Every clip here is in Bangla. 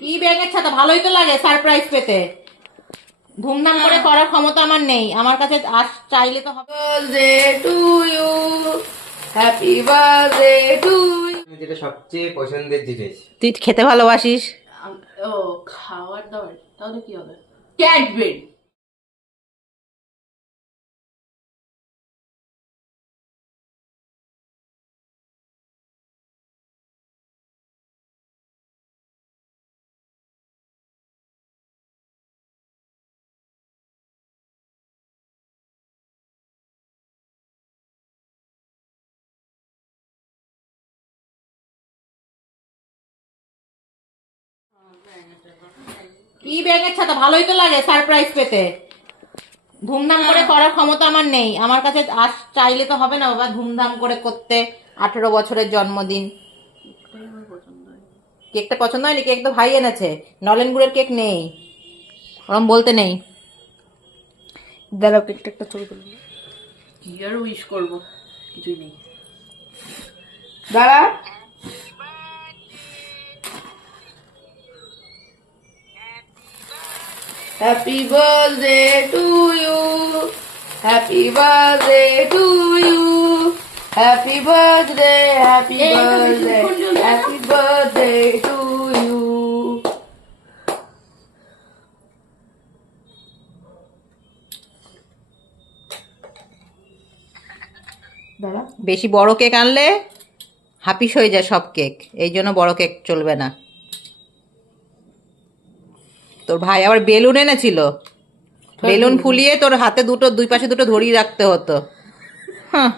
কি ব্যাঙের ছাতা, ভালোই তো লাগে সারপ্রাইজ পেতে। ধুমধাম করে করার ক্ষমতা আমার নেই, আমার কাছে চাইলে তো হবে। Birthday to you, happy birthday to you. যেটা সবচেয়ে পছন্দের জিনিস। তুই খেতে ভালোবাসিস? ও খাওয়ার দাওয়ার, তাহলে কি হবে? ক্যাডবেরি। কি ব্যাঙের ছাতা, ভালোই তো লাগে সারপ্রাইজ পেতে। ধুমধাম করে করার ক্ষমতা আমার নেই, আমার কাছে চাইলে তো হবে না বাবা ধুমধাম করে করতে। 18 বছরের জন্মদিন। কেকটা পছন্দ হয়নি? কেক তো ভাই এনেছে, নলেন গুড়ের কেক নেই, ওরম বলতে নেই। দাঁড়াও, কেকটা একটা ছবি তুলবো। কি আর উইশ করবো, কিছুই নেই। দাঁড়া। Happy birthday to you, happy birthday to you, happy birthday, happy birthday, happy birthday to you. দাঁড়া। বেশি বড় কেক আনলে হাপিস হয়ে যায় সব কেক, এই জন্য বড় কেক চলবে না। তোর ভাই আবার বেলুন এনেছিল, বেলুন ফুলিয়ে তোর হাতে দুই পাশে দুটো ধরিয়ে রাখতে হতো। হ্যাঁ,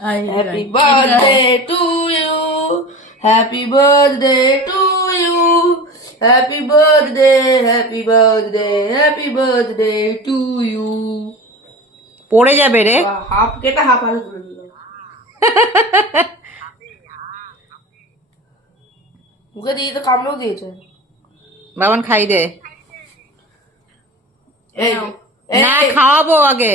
Happy birthday to you, happy birthday to you, happy birthday, happy birthday, happy birthday to you. পড়ে যাবে রে। হাফ কেটা হাফ আলু করে দিল। মুখে দিয়ে তো কামড়েও দিয়েছে। বাবান খাই দে। এই না, খাওয়াবো আগে।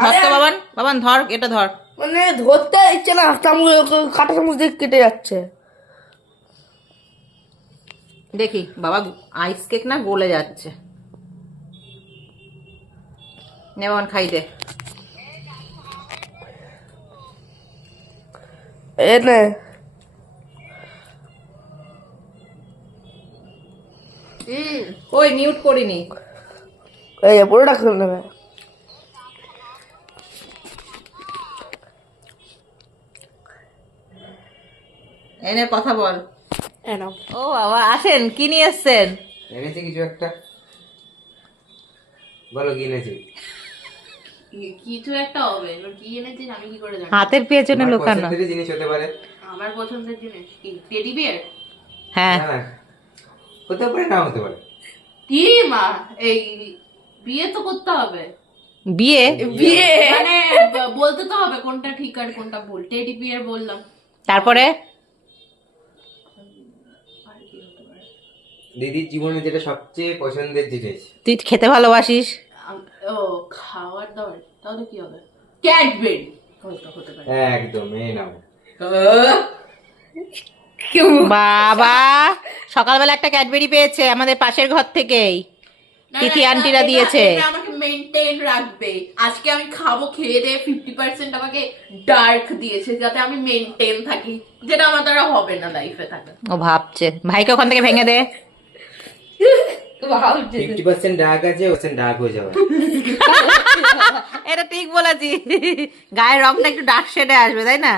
ধর তো বাবান, বাবান ধর, এটা ধর। মানে ধরতে ইচ্ছে না, কাটা চামচ দিয়ে কেটে যাচ্ছে। দেখি বাবা, আইস কেক না গলে যাচ্ছে। নে বাবান খাই দে। এনে ওই মিউট করিনি। এই পুরোটা খেলে নেবে। এনে কথা বল। এনাও। ও বাবা, আসেন, কি নিয়ে এসছেন? এনেছি কিছু একটা, বলো কি এনেছি। কিছু একটা হবে, এবার কি এনেছিস আমি কি করে জানি? হাতের পেছনে তোমার লুকানো। পছন্দের জিনিস হতে পারে। আমার পছন্দের জিনিস কি? Teddy bear? হ্যাঁ, না, হতে পারে, না হতে পারে। কি মা, এই বিয়ে তো করতে হবে। বিয়ে? বিয়ে মানে বলতে তো হবে কোনটা ঠিক আর কোনটা ভুল। টেডি বিয়ার বললাম, তারপরে আর কি হতে পারে? দিদির জীবনে যেটা সবচেয়ে পছন্দের জিনিস। তুই খেতে ভালোবাসিস? ও খাওয়ার দাওয়ার, তাহলে কি হবে? ক্যাডবেরি হতে পারে। একদম, এই নাও। বাবা সকালবেলা একটা ক্যাডবেরি পেয়েছে আমাদের পাশের ঘর থেকেই, তিথি আন্টিরা দিয়েছে। এটা আমাকে মেইনটেইন রাখবে। আজকে আমি খাবো, খেয়ে দিয়ে 50% আমাকে ডার্ক দিয়েছে যাতে আমি মেইনটেইন থাকি, যেটা আমার দ্বারা হবে না লাইফে থাকা। ও ভাবছে ভাইকে ওখান থেকে ভেঙে দে। 50% ডার্ক আছে, 50% ডার্ক হয়ে যাবে। এটা ঠিক বলেছি, গায়ের রংটা একটু ডার্ক শেডে আসবে, তাই না?